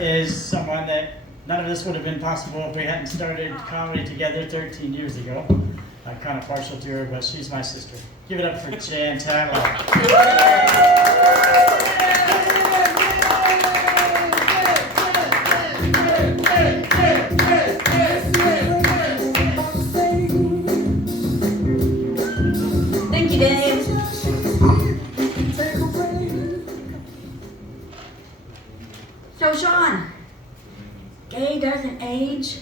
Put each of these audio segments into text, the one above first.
is someone that none of this would have been possible if we hadn't started comedy together 13 years ago. I'm kind of partial to her, but she's my sister. Give it up for Jan Tatlock. Thank you, Dave. So, Sean, gay doesn't age?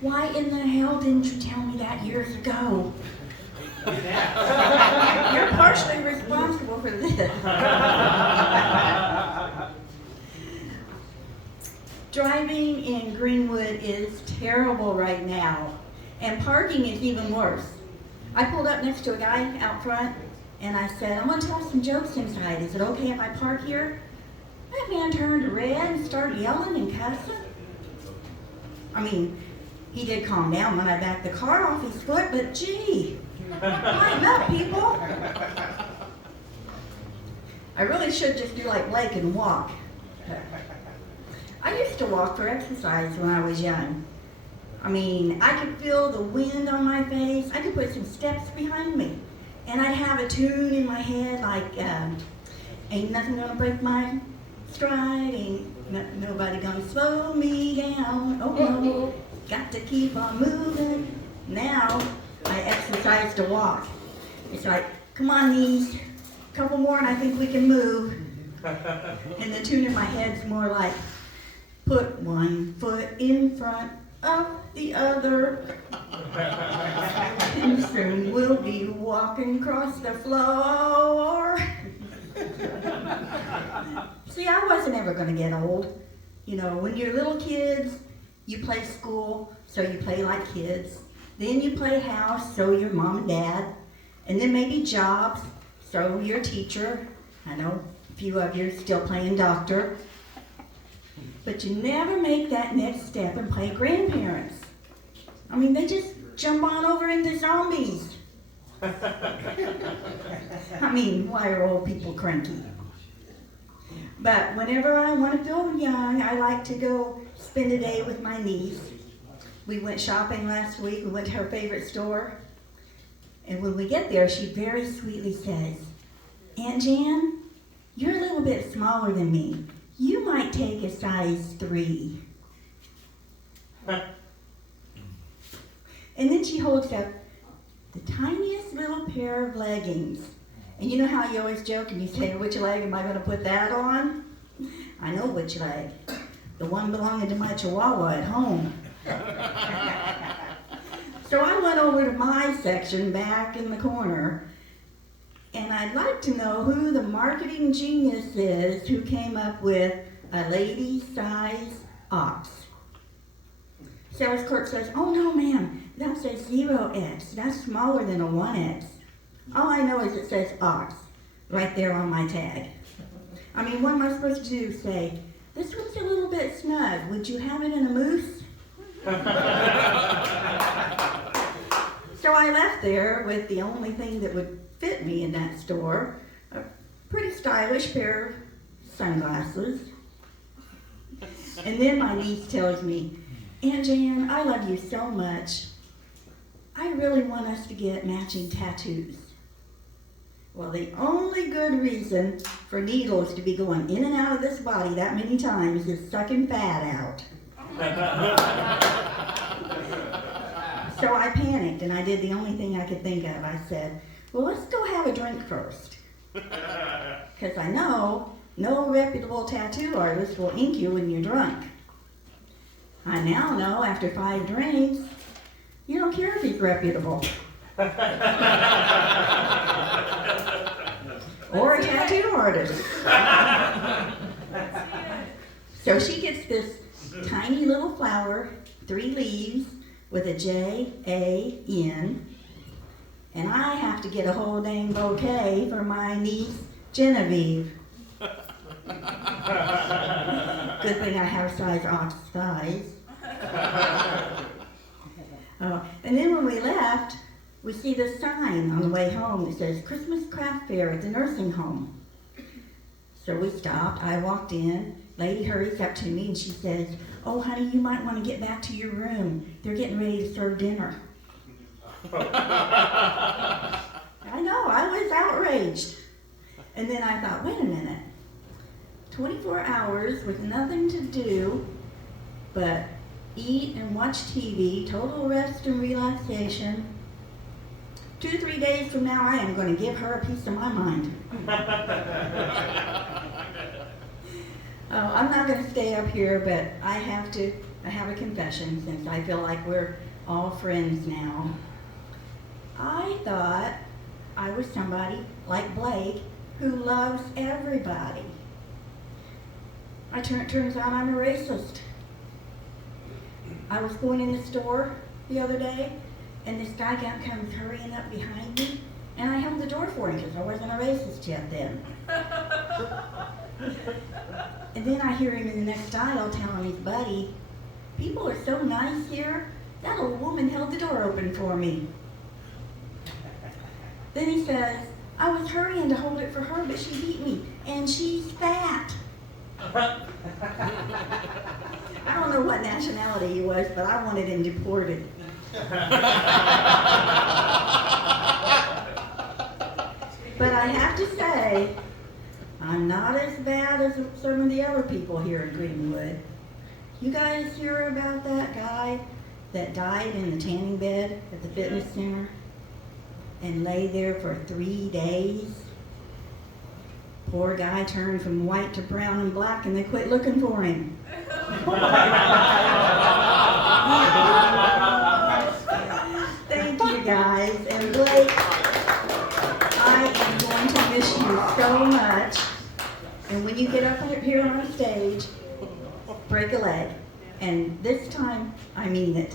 Why in the hell didn't you tell me that years ago? You're partially responsible for this. Driving in Greenwood is terrible right now, and parking is even worse. I pulled up next to a guy out front, and I said, I'm going to tell some jokes inside. Is it okay if I park here? That man turned red and started yelling and cussing. I mean, he did calm down when I backed the car off his foot, but gee, lighten up, people. I really should just do like Blake and walk. I used to walk for exercise when I was young. I mean, I could feel the wind on my face. I could put some steps behind me. And I'd have a tune in my head like, ain't nothing gonna break my stride, ain't nobody gonna slow me down. Oh no, got to keep on moving. Now I exercise to walk. It's like, come on knees, a couple more and I think we can move. And the tune in my head's more like, put one foot in front of the other, and soon we'll be walking across the floor. See, I wasn't ever going to get old. You know, when you're little kids, you play school, so you play like kids. Then you play house, so you're mom and dad. And then maybe jobs, so you're a teacher. I know a few of you are still playing doctor. But you never make that next step and play grandparents. I mean, they just jump on over into zombies. I mean, why are old people cranky? But whenever I want to feel young, I like to go spend a day with my niece. We went shopping last week. We went to her favorite store. And when we get there, she very sweetly says, Aunt Jan, you're a little bit smaller than me. You might take a size 3. And then she holds up the tiniest little pair of leggings. And you know how you always joke and you say, which leg am I going to put that on? I know which leg. The one belonging to my Chihuahua at home. So I went over to my section back in the corner. And I'd like to know who the marketing genius is who came up with a lady size ox. Sales clerk says, oh no ma'am, that says 0X. That's smaller than a 1X. All I know is it says ox right there on my tag. I mean, what am I supposed to do? Say, this one's a little bit snug. Would you have it in a moose? So I left there with the only thing that would fit me in that store, a pretty stylish pair of sunglasses. And then my niece tells me, Aunt Jan, I love you so much. I really want us to get matching tattoos. Well, the only good reason for needles to be going in and out of this body that many times is sucking fat out. So I panicked and I did the only thing I could think of. I said, well, let's go have a drink first. Because I know no reputable tattoo artist will ink you when you're drunk. I now know after 5 drinks, you don't care if he's reputable. Or a tattoo artist. So she gets this tiny little flower, 3 leaves, with a J-A-N, and I have to get a whole dang bouquet for my niece, Genevieve. Good thing I have size ox thighs. And then when we left, we see this sign on the way home that says Christmas craft fair at the nursing home. So we stopped, I walked in, lady hurries up to me and she says, "Oh, honey, you might want to get back to your room. They're getting ready to serve dinner." I know, I was outraged. And then I thought, wait a minute. 24 hours with nothing to do but eat and watch TV, total rest and relaxation. 2-3 days from now, I am going to give her a piece of my mind. I'm not going to stay up here, but I have a confession since I feel like we're all friends now. I thought I was somebody like Blake who loves everybody. Turns out I'm a racist. I was going in the store the other day, and this guy comes hurrying up behind me, and I held the door for him because I wasn't a racist yet then. And then I hear him in the next aisle telling his buddy, "People are so nice here. That old woman held the door open for me." Then he says, "I was hurrying to hold it for her, but she beat me, and she's fat." I don't know what nationality he was, but I wanted him deported. But I have to say, I'm not as bad as some of the other people here in Greenwood. You guys hear about that guy that died in the tanning bed at the fitness center and lay there for 3 days? Poor guy turned from white to brown and black, and they quit looking for him. Thank you, guys. And Blake, I am going to miss you so much. And when you get up here on stage, break a leg. And this time, I mean it.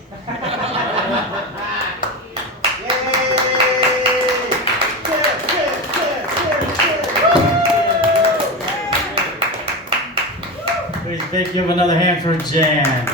Please give another hand for Jan.